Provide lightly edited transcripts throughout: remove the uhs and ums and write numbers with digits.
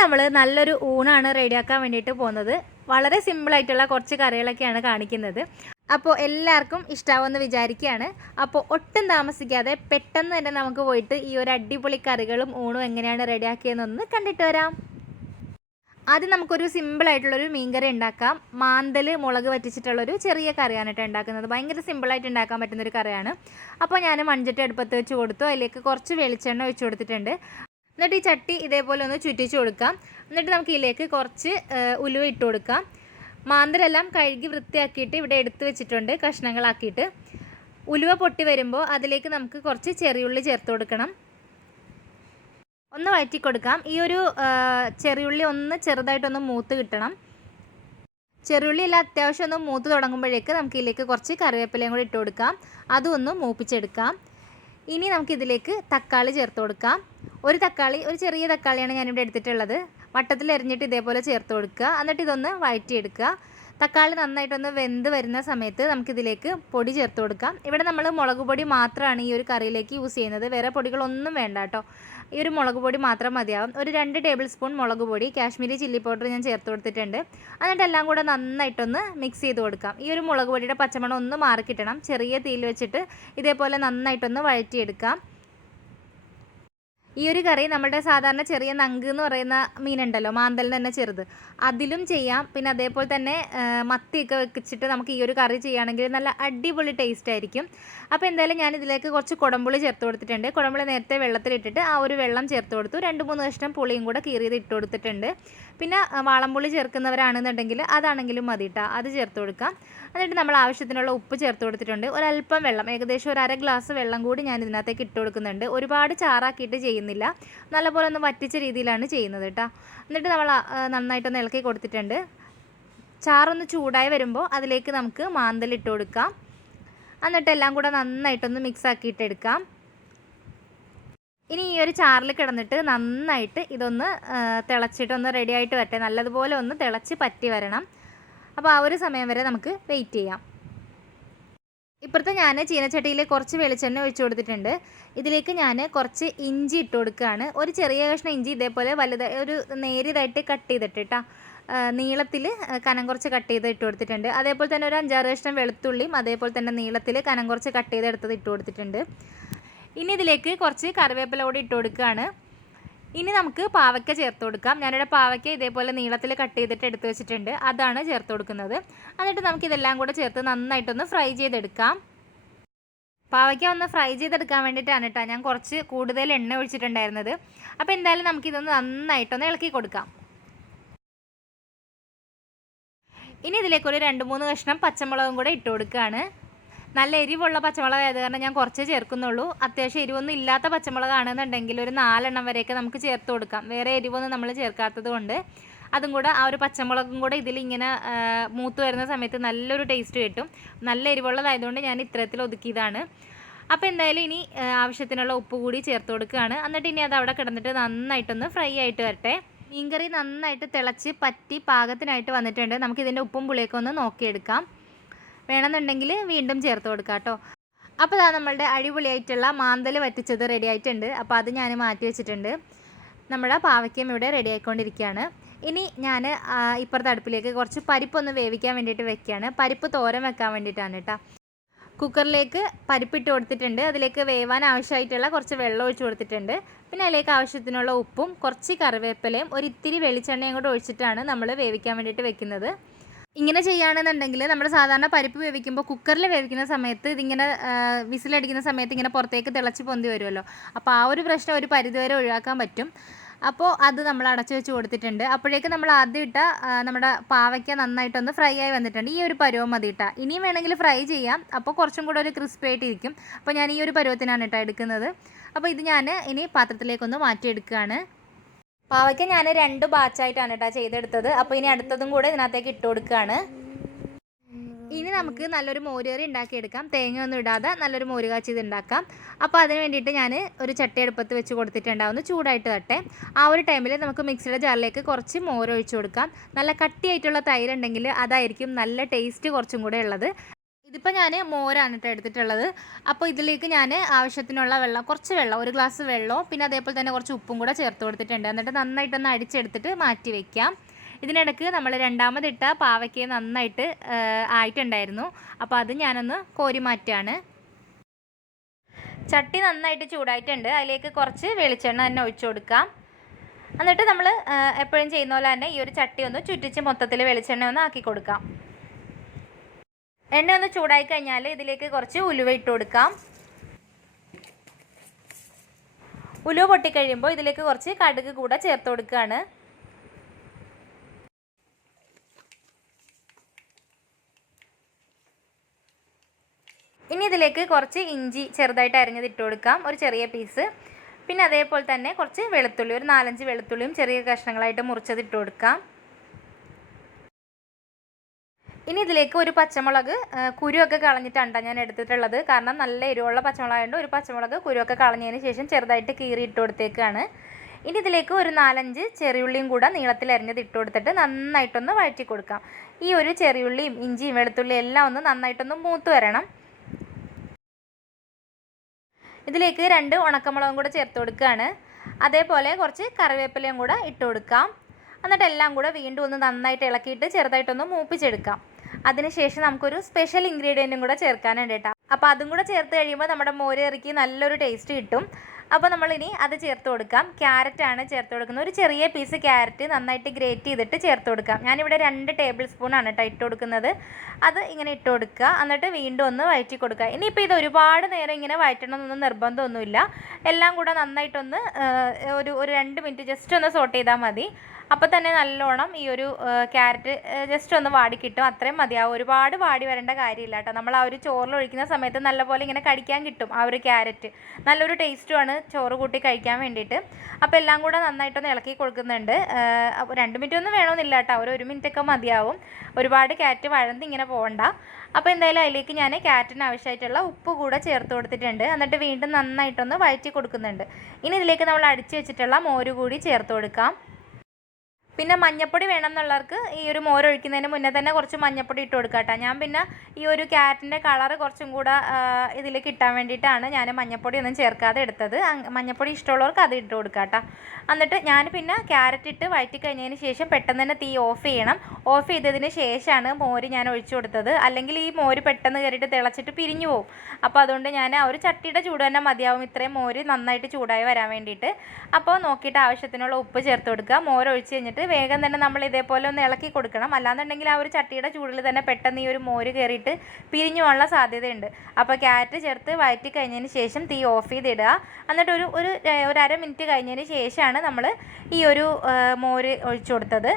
നമ്മൾ നല്ലൊരു ഊണാണ് റെഡിയാക്കാൻ വേണ്ടിയിട്ട് പോകുന്നത്. വളരെ സിമ്പിളായിട്ടുള്ള കുറച്ച് കറികളൊക്കെയാണ് കാണിക്കുന്നത്. അപ്പോൾ എല്ലാവർക്കും ഇഷ്ടമാവുമെന്ന് വിചാരിക്കുകയാണ്. അപ്പോൾ ഒട്ടും താമസിക്കാതെ പെട്ടെന്ന് തന്നെ നമുക്ക് പോയിട്ട് ഈ ഒരു അടിപൊളി കറികളും ഊണും എങ്ങനെയാണ് റെഡിയാക്കിയതെന്നൊന്ന് കണ്ടിട്ട് വരാം. ആദ്യം നമുക്കൊരു സിമ്പിളായിട്ടുള്ളൊരു മീൻകറി ഉണ്ടാക്കാം. മാന്തൽ മുളക് വറ്റിച്ചിട്ടുള്ളൊരു ചെറിയ കറിയാണ് കേട്ടോ ഉണ്ടാക്കുന്നത്. ഭയങ്കര സിമ്പിളായിട്ട് ഉണ്ടാക്കാൻ പറ്റുന്നൊരു കറിയാണ്. അപ്പോൾ ഞാൻ മൺചട്ടി അടുപ്പത്ത് വെച്ച് കൊടുത്തു. അതിലേക്ക് കുറച്ച് വെളിച്ചെണ്ണ ഒഴിച്ച് കൊടുത്തിട്ടുണ്ട്. എന്നിട്ട് ഈ ചട്ടി ഇതേപോലെ ഒന്ന് ചുറ്റിച്ച് കൊടുക്കാം. എന്നിട്ട് നമുക്ക് ഇതിലേക്ക് കുറച്ച് ഉലുവ ഇട്ട് കൊടുക്കാം. മാന്തലെല്ലാം കഴുകി വൃത്തിയാക്കിയിട്ട് ഇവിടെ എടുത്ത് വെച്ചിട്ടുണ്ട് കഷ്ണങ്ങളാക്കിയിട്ട്. ഉലുവ പൊട്ടി വരുമ്പോൾ അതിലേക്ക് നമുക്ക് കുറച്ച് ചെറിയുള്ളി ചേർത്ത് കൊടുക്കണം. ഒന്ന് വഴറ്റി കൊടുക്കാം. ഈ ഒരു ചെറിയുള്ളി ഒന്ന് ചെറുതായിട്ടൊന്ന് മൂത്ത് കിട്ടണം. ചെറിയുള്ളി എല്ലാം അത്യാവശ്യം ഒന്ന് മൂത്ത് തുടങ്ങുമ്പോഴേക്ക് നമുക്ക് ഇതിലേക്ക് കുറച്ച് കറിവേപ്പിലയും കൂടി ഇട്ട് കൊടുക്കാം. അതും ഒന്ന് മൂപ്പിച്ചെടുക്കാം. ഇനി നമുക്കിതിലേക്ക് തക്കാളി ചേർത്ത് കൊടുക്കാം. ഒരു ചെറിയ തക്കാളിയാണ് ഞാനിവിടെ എടുത്തിട്ടുള്ളത്. വട്ടത്തിൽ എറിഞ്ഞിട്ട് ഇതേപോലെ ചേർത്ത് കൊടുക്കുക. എന്നിട്ട് ഇതൊന്ന് വഴറ്റിയെടുക്കുക. തക്കാളി നന്നായിട്ടൊന്ന് വെന്ത് വരുന്ന സമയത്ത് നമുക്കിതിലേക്ക് പൊടി ചേർത്ത് കൊടുക്കാം. ഇവിടെ നമ്മൾ മുളക് പൊടി മാത്രമാണ് ഈ ഒരു കറിയിലേക്ക് യൂസ് ചെയ്യുന്നത്. വേറെ പൊടികളൊന്നും വേണ്ട കേട്ടോ. ഈ ഒരു മുളക് പൊടി മാത്രം മതിയാവും. ഒരു 2 ടേബിൾ സ്പൂൺ മുളക് പൊടി, കാശ്മീരി ചില്ലി പൗഡർ ഞാൻ ചേർത്ത് കൊടുത്തിട്ടുണ്ട്. എന്നിട്ട് എല്ലാം കൂടെ നന്നായിട്ടൊന്ന് മിക്സ് ചെയ്ത് കൊടുക്കാം. ഈ ഒരു മുളക് പൊടിയുടെ പച്ചമണം ഒന്ന് മാറിക്കിട്ടണം. ചെറിയ തീയിൽ വെച്ചിട്ട് ഇതേപോലെ നന്നായിട്ടൊന്ന് വഴറ്റിയെടുക്കാം. ഈ ഒരു കറി നമ്മുടെ സാധാരണ ചെറിയ നങ്ക് എന്ന് പറയുന്ന മീനുണ്ടല്ലോ, മാന്തലിന് തന്നെ ചെറുത്, അതിലും ചെയ്യാം. പിന്നെ അതേപോലെ തന്നെ മത്തിയൊക്കെ വെച്ചിട്ട് നമുക്ക് ഈ ഒരു കറി ചെയ്യുകയാണെങ്കിൽ നല്ല അടിപൊളി ടേസ്റ്റ് ആയിരിക്കും. അപ്പോൾ എന്തായാലും ഞാൻ ഇതിലേക്ക് കുറച്ച് കുടംപുളി ചേർത്ത് കൊടുത്തിട്ടുണ്ട്. കുടംപുളി നേരത്തെ വെള്ളത്തിലിട്ടിട്ട് ആ ഒരു വെള്ളം ചേർത്ത് കൊടുത്തു. 2-3 കഷ്ണം പുളിയും കൂടെ കീറിയത് ഇട്ട് കൊടുത്തിട്ടുണ്ട്. പിന്നെ വാളംപുളി ചേർക്കുന്നവരാണെന്നുണ്ടെങ്കിൽ അതാണെങ്കിലും മതി കേട്ടോ, അത് ചേർത്ത് കൊടുക്കാം. എന്നിട്ട് നമ്മൾ ആവശ്യത്തിനുള്ള ഉപ്പ് ചേർത്ത് കൊടുത്തിട്ടുണ്ട്. ഒരല്പം വെള്ളം, ഏകദേശം ഒരു 1/2 ഗ്ലാസ് വെള്ളം കൂടി ഞാൻ ഇതിനകത്തേക്ക് ഇട്ട് കൊടുക്കുന്നുണ്ട്. ഒരുപാട് ചാറാക്കിയിട്ട് ചെയ്യുന്നില്ല, നല്ലപോലെ ഒന്ന് വറ്റിച്ച രീതിയിലാണ് ചെയ്യുന്നത് കേട്ടോ. എന്നിട്ട് നമ്മൾ നന്നായിട്ടൊന്ന് ഇളക്കി കൊടുത്തിട്ടുണ്ട്. ചാറൊന്ന് ചൂടായി വരുമ്പോൾ അതിലേക്ക് നമുക്ക് മാന്തൽ ഇട്ട് കൊടുക്കാം. എന്നിട്ട് എല്ലാം കൂടെ നന്നായിട്ടൊന്ന് മിക്സ് ആക്കിയിട്ടെടുക്കാം. ഇനി ഈ ഒരു ചാറിൽ കിടന്നിട്ട് നന്നായിട്ട് ഇതൊന്ന് തിളച്ചിട്ടൊന്ന് റെഡി ആയിട്ട് വരട്ടെ. നല്ലതുപോലെ ഒന്ന് തിളച്ച് പറ്റി വരണം. അപ്പോൾ ആ ഒരു സമയം വരെ നമുക്ക് വെയിറ്റ് ചെയ്യാം. ഇപ്പുറത്ത് ഞാൻ ചീനച്ചട്ടിയിൽ കുറച്ച് വെളിച്ചെണ്ണ ഒഴിച്ച് കൊടുത്തിട്ടുണ്ട്. ഇതിലേക്ക് ഞാൻ കുറച്ച് ഇഞ്ചി ഇട്ട് കൊടുക്കുകയാണ്. ഒരു ചെറിയ കഷ്ണം ഇഞ്ചി ഇതേപോലെ വലുതായി ഒരു നേരിയതായിട്ട് കട്ട് ചെയ്തിട്ട് കേട്ടോ, നീളത്തിൽ കനം കുറച്ച് കട്ട് ചെയ്ത് ഇട്ട് കൊടുത്തിട്ടുണ്ട്. അതേപോലെ തന്നെ ഒരു 5-6 കഷ്ണം വെളുത്തുള്ളിയും അതേപോലെ തന്നെ നീളത്തിൽ കനം കുറച്ച് കട്ട് ചെയ്തെടുത്തത് ഇട്ട് കൊടുത്തിട്ടുണ്ട്. ഇനി ഇതിലേക്ക് കുറച്ച് കറിവേപ്പില കൂടി ഇട്ട് കൊടുക്കുകയാണ്. ഇനി നമുക്ക് പാവയ്ക്ക ചേർത്ത് കൊടുക്കാം. ഞാനിവിടെ പാവയ്ക്ക ഇതേപോലെ നീളത്തിൽ കട്ട് ചെയ്തിട്ട് എടുത്ത് വെച്ചിട്ടുണ്ട്, അതാണ് ചേർത്ത് കൊടുക്കുന്നത്. എന്നിട്ട് നമുക്കിതെല്ലാം കൂടെ ചേർത്ത് നന്നായിട്ടൊന്ന് ഫ്രൈ ചെയ്തെടുക്കാം. പാവയ്ക്ക ഒന്ന് ഫ്രൈ ചെയ്തെടുക്കാൻ വേണ്ടിയിട്ടാണ് കേട്ടോ ഞാൻ കുറച്ച് കൂടുതൽ എണ്ണ ഒഴിച്ചിട്ടുണ്ടായിരുന്നത്. അപ്പോൾ എന്തായാലും നമുക്കിതൊന്ന് നന്നായിട്ടൊന്ന് ഇളക്കി കൊടുക്കാം. ഇനി ഇതിലേക്കൊരു 2-3 കഷ്ണം പച്ചമുളകും കൂടെ ഇട്ട് കൊടുക്കുകയാണ്. നല്ല എരിവുള്ള പച്ചമുളക് ആയത് കാരണം ഞാൻ കുറച്ചേ ചേർക്കുന്നുള്ളൂ. അത്യാവശ്യം എരിവൊന്നും ഇല്ലാത്ത പച്ചമുളകാണെന്നുണ്ടെങ്കിൽ ഒരു 4 എണ്ണം വരെയൊക്കെ നമുക്ക് ചേർത്ത് കൊടുക്കാം. വേറെ എരിവൊന്നും നമ്മൾ ചേർക്കാത്തത് കൊണ്ട് അതും കൂടെ ആ ഒരു പച്ചമുളകും കൂടെ ഇതിലിങ്ങനെ മൂത്ത് വരുന്ന സമയത്ത് നല്ലൊരു ടേസ്റ്റ് കിട്ടും. നല്ല എരിവുള്ളതായതുകൊണ്ട് ഞാൻ ഇത്തരത്തിൽ ഒതുക്കിയതാണ്. അപ്പോൾ എന്തായാലും ഇനി ആവശ്യത്തിനുള്ള ഉപ്പ് കൂടി ചേർത്ത് കൊടുക്കുകയാണ്. എന്നിട്ട് ഇനി അത് അവിടെ കിടന്നിട്ട് നന്നായിട്ടൊന്ന് ഫ്രൈ ആയിട്ട് വരട്ടെ. മീൻകറി നന്നായിട്ട് തിളച്ച് പറ്റി പാകത്തിനായിട്ട് വന്നിട്ടുണ്ട്. നമുക്കിതിൻ്റെ ഉപ്പും പുളിയൊക്കെ ഒന്ന് നോക്കിയെടുക്കാം. വേണമെന്നുണ്ടെങ്കിൽ വീണ്ടും ചേർത്ത് കൊടുക്കാം കേട്ടോ. അപ്പോൾ ഇതാ നമ്മളുടെ അടിപൊളിയായിട്ടുള്ള മാന്തൽ വറ്റിച്ചത് റെഡി ആയിട്ടുണ്ട്. അപ്പോൾ അത് ഞാൻ മാറ്റി വെച്ചിട്ടുണ്ട്. നമ്മുടെ പാവയ്ക്കും ഇവിടെ റെഡി ആയിക്കൊണ്ടിരിക്കുകയാണ്. ഇനി ഞാൻ ഇപ്പുറത്തെ അടുപ്പിലേക്ക് കുറച്ച് പരിപ്പൊന്ന് വേവിക്കാൻ വേണ്ടിയിട്ട് വെക്കുകയാണ്. പരിപ്പ് തോരൻ വെക്കാൻ വേണ്ടിയിട്ടാണ് കേട്ടോ. കുക്കറിലേക്ക് പരിപ്പിട്ട് കൊടുത്തിട്ടുണ്ട്. അതിലേക്ക് വേവാൻ ആവശ്യമായിട്ടുള്ള കുറച്ച് വെള്ളം ഒഴിച്ച് കൊടുത്തിട്ടുണ്ട്. പിന്നെ അതിലേക്ക് ആവശ്യത്തിനുള്ള ഉപ്പും കുറച്ച് കറിവേപ്പിലയും ഒരിത്തിരി വെളിച്ചെണ്ണയും കൂടെ ഒഴിച്ചിട്ടാണ് നമ്മൾ വേവിക്കാൻ വേണ്ടിയിട്ട് വെക്കുന്നത്. ഇങ്ങനെ ചെയ്യുകയാണെന്നുണ്ടെങ്കിൽ നമ്മൾ സാധാരണ പരിപ്പ് വേവിക്കുമ്പോൾ കുക്കറിൽ വേവിക്കുന്ന സമയത്ത് ഇതിങ്ങനെ വിസിലടിക്കുന്ന സമയത്ത് ഇങ്ങനെ പുറത്തേക്ക് തിളച്ച് പൊന്തി വരുമല്ലോ. അപ്പോൾ ആ ഒരു പ്രശ്നം ഒരു പരിധിവരെ ഒഴിവാക്കാൻ പറ്റും. അപ്പോൾ അത് നമ്മൾ അടച്ചു വെച്ച് കൊടുത്തിട്ടുണ്ട്. അപ്പോഴേക്ക് നമ്മൾ ആദ്യം ഇട്ട നമ്മുടെ പാവയ്ക്ക നന്നായിട്ടൊന്ന് ഫ്രൈ ആയി വന്നിട്ടുണ്ട്. ഈ ഒരു പരുവം മതി ഇട്ടാൽ. ഇനിയും വേണമെങ്കിൽ ഫ്രൈ ചെയ്യാം, അപ്പോൾ കുറച്ചും കൂടെ ഒരു ക്രിസ്പി ആയിട്ടിരിക്കും. അപ്പോൾ ഞാൻ ഈ ഒരു പരുവത്തിനാണ് ഇട്ടാ എടുക്കുന്നത്. അപ്പോൾ ഇത് ഞാൻ ഇനി പാത്രത്തിലേക്കൊന്ന് മാറ്റിയെടുക്കുകയാണ്. പാവയ്ക്ക ഞാൻ 2 ബാച്ചായിട്ടാണ് കേട്ടോ ചെയ്തെടുത്തത്. അപ്പോൾ ഇനി അടുത്തതും കൂടെ ഇതിനകത്തേക്ക് ഇട്ട് കൊടുക്കുകയാണ്. ഇനി നമുക്ക് നല്ലൊരു മോരുകറി ഉണ്ടാക്കിയെടുക്കാം. തേങ്ങ ഒന്നും ഇടാതെ നല്ലൊരു മോര് കാച്ചി ഇത് ഉണ്ടാക്കാം. അപ്പോൾ അതിന് വേണ്ടിയിട്ട് ഞാൻ ഒരു ചട്ടി അടുപ്പത്ത് വെച്ച് കൊടുത്തിട്ടുണ്ടാവുന്നു. ചൂടായിട്ട് തട്ടെ. ആ ഒരു ടൈമിൽ നമുക്ക് മിക്സിയുടെ ജാറിലേക്ക് കുറച്ച് മോര് ഒഴിച്ച് കൊടുക്കാം. നല്ല കട്ടിയായിട്ടുള്ള തൈര് ഉണ്ടെങ്കിൽ അതായിരിക്കും നല്ല ടേസ്റ്റ് കുറച്ചും കൂടെ ഉള്ളത്. ഇതിപ്പോൾ ഞാൻ മോരാണ് കേട്ടോ എടുത്തിട്ടുള്ളത്. അപ്പോൾ ഇതിലേക്ക് ഞാൻ ആവശ്യത്തിനുള്ള വെള്ളം, കുറച്ച് വെള്ളം, 1 ഗ്ലാസ് വെള്ളവും പിന്നെ അതേപോലെ തന്നെ കുറച്ച് ഉപ്പും കൂടെ ചേർത്ത് കൊടുത്തിട്ടുണ്ട്. എന്നിട്ട് നന്നായിട്ടൊന്ന് അടിച്ചെടുത്തിട്ട് മാറ്റി വയ്ക്കാം. ഇതിനിടയ്ക്ക് നമ്മൾ രണ്ടാമതിട്ട പാവയ്ക്ക നന്നായിട്ട് ആയിട്ടുണ്ടായിരുന്നു. അപ്പോൾ അത് ഞാനൊന്ന് കോരി മാറ്റുകയാണ്. ചട്ടി നന്നായിട്ട് ചൂടായിട്ടുണ്ട്. അതിലേക്ക് കുറച്ച് വെളിച്ചെണ്ണ തന്നെ ഒഴിച്ചു കൊടുക്കാം. എന്നിട്ട് നമ്മൾ എപ്പോഴും ചെയ്യുന്ന പോലെ തന്നെ ഈ ഒരു ചട്ടി ഒന്ന് ചുറ്റിച്ച് മൊത്തത്തിൽ വെളിച്ചെണ്ണ ഒന്ന് ആക്കി കൊടുക്കാം. എണ്ണ ഒന്ന് ചൂടായി കഴിഞ്ഞാൽ ഇതിലേക്ക് കുറച്ച് ഉലുവ ഇട്ട് കൊടുക്കാം. ഉലുവ പൊട്ടിക്കഴിയുമ്പോൾ ഇതിലേക്ക് കുറച്ച് കടുക് കൂടെ ചേർത്ത് കൊടുക്കുകയാണ്. ഇനി ഇതിലേക്ക് കുറച്ച് ഇഞ്ചി ചെറുതായിട്ട് അരിഞ്ഞത് ഇട്ട് കൊടുക്കാം, ഒരു ചെറിയ പീസ്. പിന്നെ അതേപോലെ തന്നെ കുറച്ച് വെളുത്തുള്ളി, ഒരു 4-5 വെളുത്തുള്ളിയും ചെറിയ കഷ്ണങ്ങളായിട്ട് മുറിച്ചത് ഇട്ട് കൊടുക്കാം. ഇനി ഇതിലേക്ക് ഒരു പച്ചമുളക് കുരുവൊക്കെ കളഞ്ഞിട്ടാണ് ഞാൻ എടുത്തിട്ടുള്ളത്. കാരണം നല്ല എരിവുള്ള പച്ചമുളകായതുകൊണ്ട് ഒരു പച്ചമുളക് കുരുവൊക്കെ കളഞ്ഞതിന് ശേഷം ചെറുതായിട്ട് കീറി ഇട്ട് കൊടുത്തേക്കാണ്. ഇനി ഇതിലേക്ക് ഒരു 4-5 ചെറിയുള്ളിയും കൂടെ നീളത്തിൽ അരിഞ്ഞത് ഇട്ട് കൊടുത്തിട്ട് നന്നായിട്ടൊന്ന് വഴറ്റി കൊടുക്കാം. ഈ ഒരു ചെറിയുള്ളിയും ഇഞ്ചിയും വെളുത്തുള്ളിയും എല്ലാം ഒന്ന് നന്നായിട്ടൊന്ന് മൂത്ത് വരണം. ഇതിലേക്ക് 2 ഉണക്കമുളകും കൂടെ ചേർത്ത് കൊടുക്കുകയാണ്. അതേപോലെ കുറച്ച് കറിവേപ്പിലയും കൂടെ ഇട്ട് കൊടുക്കാം. എന്നിട്ട് എല്ലാം കൂടെ വീണ്ടും ഒന്ന് നന്നായിട്ട് ഇളക്കിയിട്ട് ചെറുതായിട്ടൊന്ന് മൂപ്പിച്ചെടുക്കാം. അതിനുശേഷം നമുക്കൊരു സ്പെഷ്യൽ ഇൻഗ്രീഡിയൻറ്റും കൂടെ ചേർക്കാനുണ്ട് കേട്ടോ. അപ്പോൾ അതും കൂടെ ചേർത്ത് കഴിയുമ്പോൾ നമ്മുടെ മോര് കറിക്ക് നല്ലൊരു ടേസ്റ്റ് കിട്ടും. അപ്പോൾ നമ്മളിനി അത് ചേർത്ത് കൊടുക്കാം. ക്യാരറ്റാണ് ചേർത്ത് കൊടുക്കുന്നത്. ഒരു ചെറിയ പീസ് ക്യാരറ്റ് നന്നായിട്ട് ഗ്രേറ്റ് ചെയ്തിട്ട് ചേർത്ത് കൊടുക്കാം. ഞാനിവിടെ 2 ടേബിൾ സ്പൂണാണ് കേട്ടോ ഇട്ട് കൊടുക്കുന്നത്. അത് ഇങ്ങനെ ഇട്ട് കൊടുക്കുക. എന്നിട്ട് വീണ്ടും ഒന്ന് വഴറ്റി കൊടുക്കുക. ഇനിയിപ്പോൾ ഇത് ഒരുപാട് നേരം ഇങ്ങനെ വഴറ്റണമെന്നൊന്നും നിർബന്ധമൊന്നുമില്ല. എല്ലാം കൂടെ നന്നായിട്ടൊന്ന് ഒരു 2 മിനിറ്റ് ജസ്റ്റ് ഒന്ന് സോട്ട് ചെയ്താൽ മതി. അപ്പോൾ തന്നെ നല്ലോണം ഈ ഒരു ക്യാരറ്റ് ജസ്റ്റ് ഒന്ന് വാടി കിട്ടും. അത്രയും മതിയാവും. ഒരുപാട് വാടി വരേണ്ട കാര്യമില്ല കേട്ടോ. നമ്മൾ ആ ഒരു ചോറിൽ ഒഴിക്കുന്ന സമയത്ത് നല്ലപോലെ ഇങ്ങനെ കടിക്കാൻ കിട്ടും ആ ഒരു ക്യാരറ്റ്. നല്ലൊരു ടേസ്റ്റുമാണ് ചോറ് കൂട്ടി കഴിക്കാൻ വേണ്ടിയിട്ട്. അപ്പോൾ എല്ലാം കൂടെ നന്നായിട്ടൊന്ന് ഇളക്കി കൊടുക്കുന്നുണ്ട്. അപ്പോൾ 2 മിനിറ്റ് ഒന്നും വേണമെന്നില്ല കേട്ടോ, ഒരു 1 മിനിറ്റൊക്കെ മതിയാവും. ഒരുപാട് ക്യാരറ്റ് വഴന്ന് ഇങ്ങനെ പോകണ്ട. അപ്പോൾ എന്തായാലും അതിലേക്ക് ഞാൻ ക്യാരറ്റിന് ആവശ്യമായിട്ടുള്ള ഉപ്പ് കൂടെ ചേർത്ത് കൊടുത്തിട്ടുണ്ട്. എന്നിട്ട് വീണ്ടും നന്നായിട്ടൊന്ന് വഴറ്റി കൊടുക്കുന്നുണ്ട്. ഇനി ഇതിലേക്ക് നമ്മൾ അടിച്ച് വെച്ചിട്ടുള്ള മോര് കൂടി ചേർത്ത് കൊടുക്കാം. പിന്നെ മഞ്ഞപ്പൊടി വേണം എന്നുള്ളവർക്ക് ഈ ഒരു മോര് ഒഴിക്കുന്നതിന് മുന്നേ തന്നെ കുറച്ച് മഞ്ഞപ്പൊടി ഇട്ട് കൊടുക്കാം കേട്ടോ. ഞാൻ പിന്നെ ഈ ഒരു ക്യാരറ്റിൻ്റെ കളറ് കുറച്ചും കൂടെ ഇതിലേക്ക് ഇട്ടാൻ വേണ്ടിയിട്ടാണ് ഞാൻ മഞ്ഞപ്പൊടി ഒന്നും ചേർക്കാതെ എടുത്തത്. മഞ്ഞപ്പൊടി ഇഷ്ടമുള്ളവർക്ക് അത് ഇട്ട് കൊടുക്കാം കേട്ടോ. എന്നിട്ട് ഞാൻ പിന്നെ ക്യാരറ്റ് ഇട്ട് വഴറ്റി കഴിഞ്ഞതിന് ശേഷം പെട്ടെന്ന് തന്നെ തീ ഓഫ് ചെയ്യണം. ഓഫ് ചെയ്തതിന് ശേഷമാണ് മോര് ഞാൻ ഒഴിച്ചു കൊടുത്തത്. അല്ലെങ്കിൽ ഈ മോര് പെട്ടെന്ന് കയറിയിട്ട് തിളച്ചിട്ട് പിരിഞ്ഞു പോകും. അപ്പോൾ അതുകൊണ്ട് ഞാൻ ആ ഒരു ചട്ടിയുടെ ചൂട് തന്നെ മതിയാവും ഇത്രയും മോര് നന്നായിട്ട് ചൂടായി വരാൻ വേണ്ടിയിട്ട്. അപ്പോൾ നോക്കിയിട്ട് ആവശ്യത്തിനുള്ള ഉപ്പ് ചേർത്ത് കൊടുക്കുക. മോര് ഒഴിച്ച് കഴിഞ്ഞിട്ട് വേഗം തന്നെ നമ്മൾ ഇതേപോലെ ഒന്ന് ഇളക്കി കൊടുക്കണം. അല്ലാന്നുണ്ടെങ്കിൽ ആ ഒരു ചട്ടിയുടെ ചൂടിൽ തന്നെ പെട്ടെന്ന് ഈ ഒരു മോര് കയറിയിട്ട് പിരിഞ്ഞു പോകാനുള്ള സാധ്യതയുണ്ട്. അപ്പോൾ ക്യാരറ്റ് ചേർത്ത് വഴറ്റി കഴിഞ്ഞതിന് ശേഷം തീ ഓഫ് ചെയ്തിടുക. എന്നിട്ട് ഒരു 1/2 മിനിറ്റ് കഴിഞ്ഞതിന് ശേഷമാണ് നമ്മൾ ഈ ഒരു മോര് ഒഴിച്ചു കൊടുത്തത്.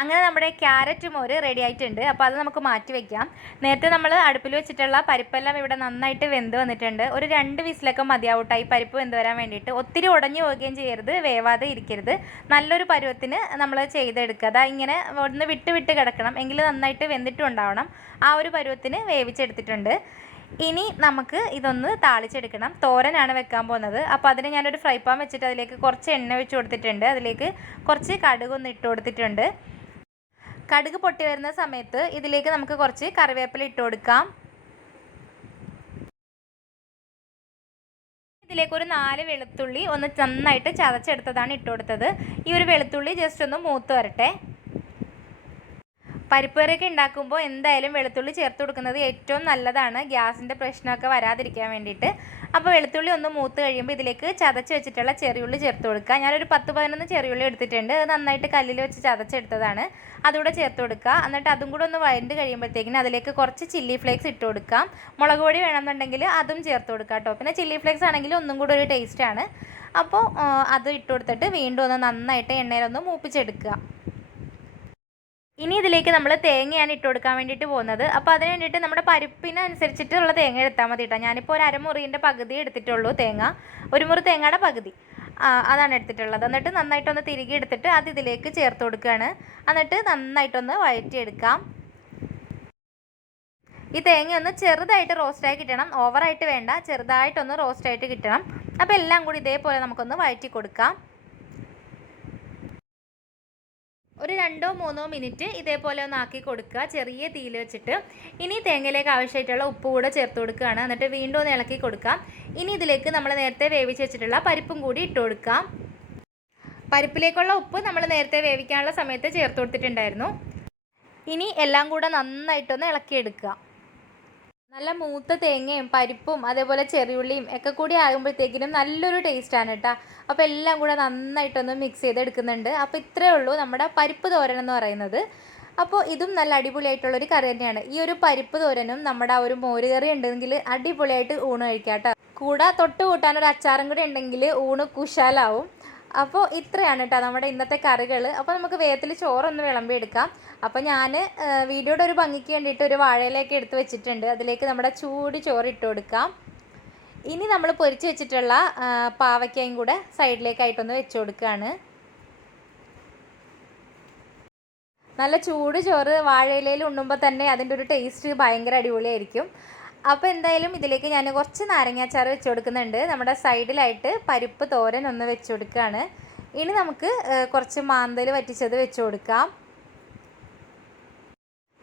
അങ്ങനെ നമ്മുടെ ക്യാരറ്റ് മോര് റെഡി ആയിട്ടുണ്ട്. അപ്പോൾ അത് നമുക്ക് മാറ്റി വയ്ക്കാം. നേരത്തെ നമ്മൾ അടുപ്പിൽ വെച്ചിട്ടുള്ള പരിപ്പെല്ലാം ഇവിടെ നന്നായിട്ട് വെന്ത് വന്നിട്ടുണ്ട്. ഒരു 2 വിസിലൊക്കെ മതിയാവട്ടെ ഈ പരിപ്പ് വെന്ത് വരാൻ വേണ്ടിയിട്ട്. ഒത്തിരി ഉടഞ്ഞു പോവുകയും ചെയ്യരുത്, വേവാതെ ഇരിക്കരുത്. നല്ലൊരു പരുവത്തിന് നമ്മൾ ചെയ്തെടുക്കുക. അതാ ഇങ്ങനെ ഒന്ന് വിട്ട് കിടക്കണം, എങ്കിൽ നന്നായിട്ട് വെന്തിട്ടും ഉണ്ടാവണം. ആ ഒരു പരുവത്തിന് വേവിച്ചെടുത്തിട്ടുണ്ട്. ഇനി നമുക്ക് ഇതൊന്ന് താളിച്ചെടുക്കണം. തോരനാണ് വെക്കാൻ പോകുന്നത്. അപ്പോൾ അതിന് ഞാനൊരു ഫ്രൈ പാൻ വെച്ചിട്ട് അതിലേക്ക് കുറച്ച് എണ്ണ ഒഴിച്ച് കൊടുത്തിട്ടുണ്ട്. അതിലേക്ക് കുറച്ച് കടുകൊന്ന് ഇട്ട് കൊടുത്തിട്ടുണ്ട്. കടുക് പൊട്ടി വരുന്ന സമയത്ത് ഇതിലേക്ക് നമുക്ക് കുറച്ച് കറിവേപ്പില ഇട്ട് കൊടുക്കാം. ഇതിലേക്ക് ഒരു 4 വെളുത്തുള്ളി ഒന്ന് നന്നായിട്ട് ചതച്ചെടുത്തതാണ് ഇട്ട് കൊടുത്തത്. ഈ ഒരു വെളുത്തുള്ളി ജസ്റ്റ് ഒന്ന് മൂത്ത് വരട്ടെ. പരിപ്പ് കറിയൊക്കെ ഉണ്ടാക്കുമ്പോൾ എന്തായാലും വെളുത്തുള്ളി ചേർത്ത് കൊടുക്കുന്നത് ഏറ്റവും നല്ലതാണ്, ഗ്യാസിൻ്റെ പ്രശ്നമൊക്കെ വരാതിരിക്കാൻ വേണ്ടിയിട്ട്. അപ്പോൾ വെളുത്തുള്ളി ഒന്ന് മൂത്ത് കഴിയുമ്പോൾ ഇതിലേക്ക് ചതച്ച് വെച്ചിട്ടുള്ള ചെറിയുള്ളി ചേർത്ത് കൊടുക്കുക. ഞാനൊരു 10-11 ചെറിയുള്ളി എടുത്തിട്ടുണ്ട്. അത് നന്നായിട്ട് കല്ലിൽ വെച്ച് ചതച്ചെടുത്തതാണ്. അതുകൂടെ ചേർത്ത് കൊടുക്കുക. എന്നിട്ട് അതും കൂടെ ഒന്ന് വഴണ്ട് കഴിയുമ്പോഴത്തേക്കിന് അതിലേക്ക് കുറച്ച് ചില്ലി ഫ്ലേക്സ് ഇട്ട് കൊടുക്കാം. മുളക് പൊടി വേണമെന്നുണ്ടെങ്കിൽ അതും ചേർത്ത് കൊടുക്കാം കേട്ടോ. പിന്നെ ചില്ലി ഫ്ലേക്സ് ആണെങ്കിൽ ഒന്നും കൂടെ ഒരു ടേസ്റ്റാണ്. അപ്പോൾ അത് ഇട്ട് കൊടുത്തിട്ട് വീണ്ടും ഒന്ന് നന്നായിട്ട് എണ്ണയിലൊന്ന് മൂപ്പിച്ചെടുക്കുക. ഇനി ഇതിലേക്ക് നമ്മൾ തേങ്ങയാണ് ഇട്ട് കൊടുക്കാൻ വേണ്ടിയിട്ട് പോകുന്നത്. അപ്പോൾ അതിന് വേണ്ടിയിട്ട് നമ്മുടെ പരിപ്പിനനുസരിച്ചിട്ടുള്ള തേങ്ങ എടുത്താൽ മതി കേട്ടോ. ഞാനിപ്പോൾ ഒരു അരമുറിൻ്റെ പകുതി എടുത്തിട്ടുള്ളൂ തേങ്ങ. ഒരു മുറി തേങ്ങയുടെ പകുതി അതാണ് എടുത്തിട്ടുള്ളത്. എന്നിട്ട് നന്നായിട്ടൊന്ന് തിരികെ എടുത്തിട്ട് അത് ഇതിലേക്ക് ചേർത്ത് കൊടുക്കുകയാണ്. എന്നിട്ട് നന്നായിട്ടൊന്ന് വഴറ്റിയെടുക്കാം. ഈ തേങ്ങ ഒന്ന് ചെറുതായിട്ട് റോസ്റ്റായി കിട്ടണം, ഓവറായിട്ട് വേണ്ട, ചെറുതായിട്ടൊന്ന് റോസ്റ്റായിട്ട് കിട്ടണം. അപ്പോൾ എല്ലാം കൂടി ഇതേപോലെ നമുക്കൊന്ന് വഴറ്റി കൊടുക്കാം. ഒരു 2-3 മിനിറ്റ് ഇതേപോലെ ഒന്ന് ആക്കി കൊടുക്കുക, ചെറിയ തീയിൽ വെച്ചിട്ട്. ഇനി തേങ്ങയിലേക്ക് ആവശ്യമായിട്ടുള്ള ഉപ്പ് കൂടെ ചേർത്ത് കൊടുക്കുകയാണ്. എന്നിട്ട് വീണ്ടും ഒന്ന് ഇളക്കി കൊടുക്കാം. ഇനി ഇതിലേക്ക് നമ്മൾ നേരത്തെ വേവിച്ച് വെച്ചിട്ടുള്ള പരിപ്പും കൂടി ഇട്ട് കൊടുക്കാം. പരിപ്പിലേക്കുള്ള ഉപ്പ് നമ്മൾ നേരത്തെ വേവിക്കാനുള്ള സമയത്ത് ചേർത്ത് കൊടുത്തിട്ടുണ്ടായിരുന്നു. ഇനി എല്ലാം കൂടെ നന്നായിട്ടൊന്ന് ഇളക്കിയെടുക്കുക. നല്ല മൂത്ത തേങ്ങയും പരിപ്പും അതേപോലെ ചെറിയുള്ളിയും ഒക്കെ കൂടി ആകുമ്പോഴത്തേക്കിനും നല്ലൊരു ടേസ്റ്റാണ് കേട്ടോ. അപ്പോൾ എല്ലാം കൂടെ നന്നായിട്ടൊന്ന് മിക്സ് ചെയ്തെടുക്കുന്നുണ്ട്. അപ്പോൾ ഇത്രയേ ഉള്ളൂ നമ്മുടെ പരിപ്പ് തോരൻ എന്ന് പറയുന്നത്. അപ്പോൾ ഇതും നല്ല അടിപൊളിയായിട്ടുള്ളൊരു കറി തന്നെയാണ്. ഈ ഒരു പരിപ്പ് തോരനും നമ്മുടെ ആ ഒരു മോര് കറി ഉണ്ടെങ്കിൽ അടിപൊളിയായിട്ട് ഊണ് കഴിക്കാം കേട്ടോ. കൂടെ തൊട്ട് കൂട്ടാനൊരു അച്ചാറും കൂടി ഉണ്ടെങ്കിൽ ഊണ് കുശാലാവും. അപ്പോൾ ഇത്രയാണ് കേട്ടോ നമ്മുടെ ഇന്നത്തെ കറികൾ. അപ്പോൾ നമുക്ക് വേഗത്തിൽ ചോറൊന്ന് വിളമ്പിയെടുക്കാം. അപ്പോൾ ഞാൻ വീഡിയോയുടെ ഒരു ഭംഗിക്ക് വേണ്ടിയിട്ട് ഒരു വാഴയിലേക്ക് എടുത്ത് വെച്ചിട്ടുണ്ട്. അതിലേക്ക് നമ്മുടെ ചൂട് ചോറ് ഇട്ട് കൊടുക്കാം. ഇനി നമ്മൾ പൊരിച്ച് വെച്ചിട്ടുള്ള പാവയ്ക്കയും കൂടെ സൈഡിലേക്കായിട്ടൊന്ന് വെച്ച് കൊടുക്കുകയാണ്. നല്ല ചൂട് ചോറ് വാഴയിലയിൽ ഉണ്ണുമ്പോൾ തന്നെ അതിൻ്റെ ഒരു ടേസ്റ്റ് ഭയങ്കര അടിപൊളിയായിരിക്കും. അപ്പോൾ എന്തായാലും ഇതിലേക്ക് ഞാൻ കുറച്ച് നാരങ്ങാച്ചാറ് വെച്ച് കൊടുക്കുന്നുണ്ട്. നമ്മുടെ സൈഡിലായിട്ട് പരിപ്പ് തോരൻ ഒന്ന് വെച്ച് കൊടുക്കുകയാണ്. ഇനി നമുക്ക് കുറച്ച് മാന്തൽ വറ്റിച്ചത് വെച്ച് കൊടുക്കാം.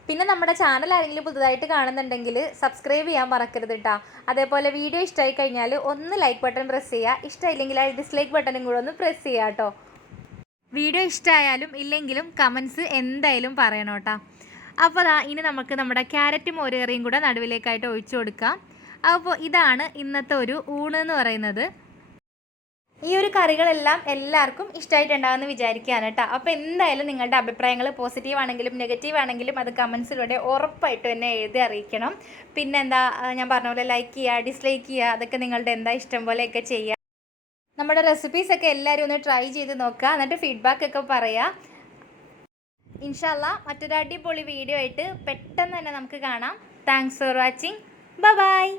പിന്നെ നമ്മുടെ ചാനൽ ആരെങ്കിലും പുതുതായിട്ട് കാണുന്നുണ്ടെങ്കിൽ സബ്സ്ക്രൈബ് ചെയ്യാൻ മറക്കരുത് കേട്ടോ. അതേപോലെ വീഡിയോ ഇഷ്ടമായി കഴിഞ്ഞാൽ ഒന്ന് ലൈക്ക് ബട്ടൺ പ്രസ് ചെയ്യുക. ഇഷ്ടമില്ലെങ്കിൽ ആ ഡിസ്ലൈക്ക് ബട്ടണും കൂടെ ഒന്ന് പ്രസ് ചെയ്യുക കേട്ടോ. വീഡിയോ ഇഷ്ടമായാലും ഇല്ലെങ്കിലും കമൻസ് എന്തായാലും പറയണം കേട്ടോ. അപ്പോൾ ഇനി നമുക്ക് നമ്മുടെ ക്യാരറ്റും മോര് കറിയും കൂടെ നടുവിലേക്കായിട്ട് ഒഴിച്ചു കൊടുക്കാം. അപ്പോൾ ഇതാണ് ഇന്നത്തെ ഒരു ഊണ് എന്ന് പറയുന്നത്. ഈ ഒരു കറികളെല്ലാം എല്ലാവർക്കും ഇഷ്ടമായിട്ടുണ്ടാകുമെന്ന് വിചാരിക്കുകയാണ് കേട്ടോ. അപ്പോൾ എന്തായാലും നിങ്ങളുടെ അഭിപ്രായങ്ങൾ പോസിറ്റീവ് ആണെങ്കിലും നെഗറ്റീവ് ആണെങ്കിലും അത് കമൻസിലൂടെ ഉറപ്പായിട്ടും എന്നെ എഴുതി അറിയിക്കണം. പിന്നെന്താ, ഞാൻ പറഞ്ഞ പോലെ ലൈക്ക് ചെയ്യുക, ഡിസ്ലൈക്ക് ചെയ്യുക, അതൊക്കെ നിങ്ങളുടെ എന്താ ഇഷ്ടം പോലെയൊക്കെ ചെയ്യുക. നമ്മുടെ റെസിപ്പീസൊക്കെ എല്ലാവരും ഒന്ന് ട്രൈ ചെയ്ത് നോക്കുക, എന്നിട്ട് ഫീഡ്ബാക്കൊക്കെ പറയുക. ഇൻഷാ അല്ലാഹ് മറ്റൊരു അടിപൊളി വീഡിയോ ആയിട്ട് പെട്ടെന്ന് തന്നെ നമുക്ക് കാണാം. Thanks for watching. ബൈ.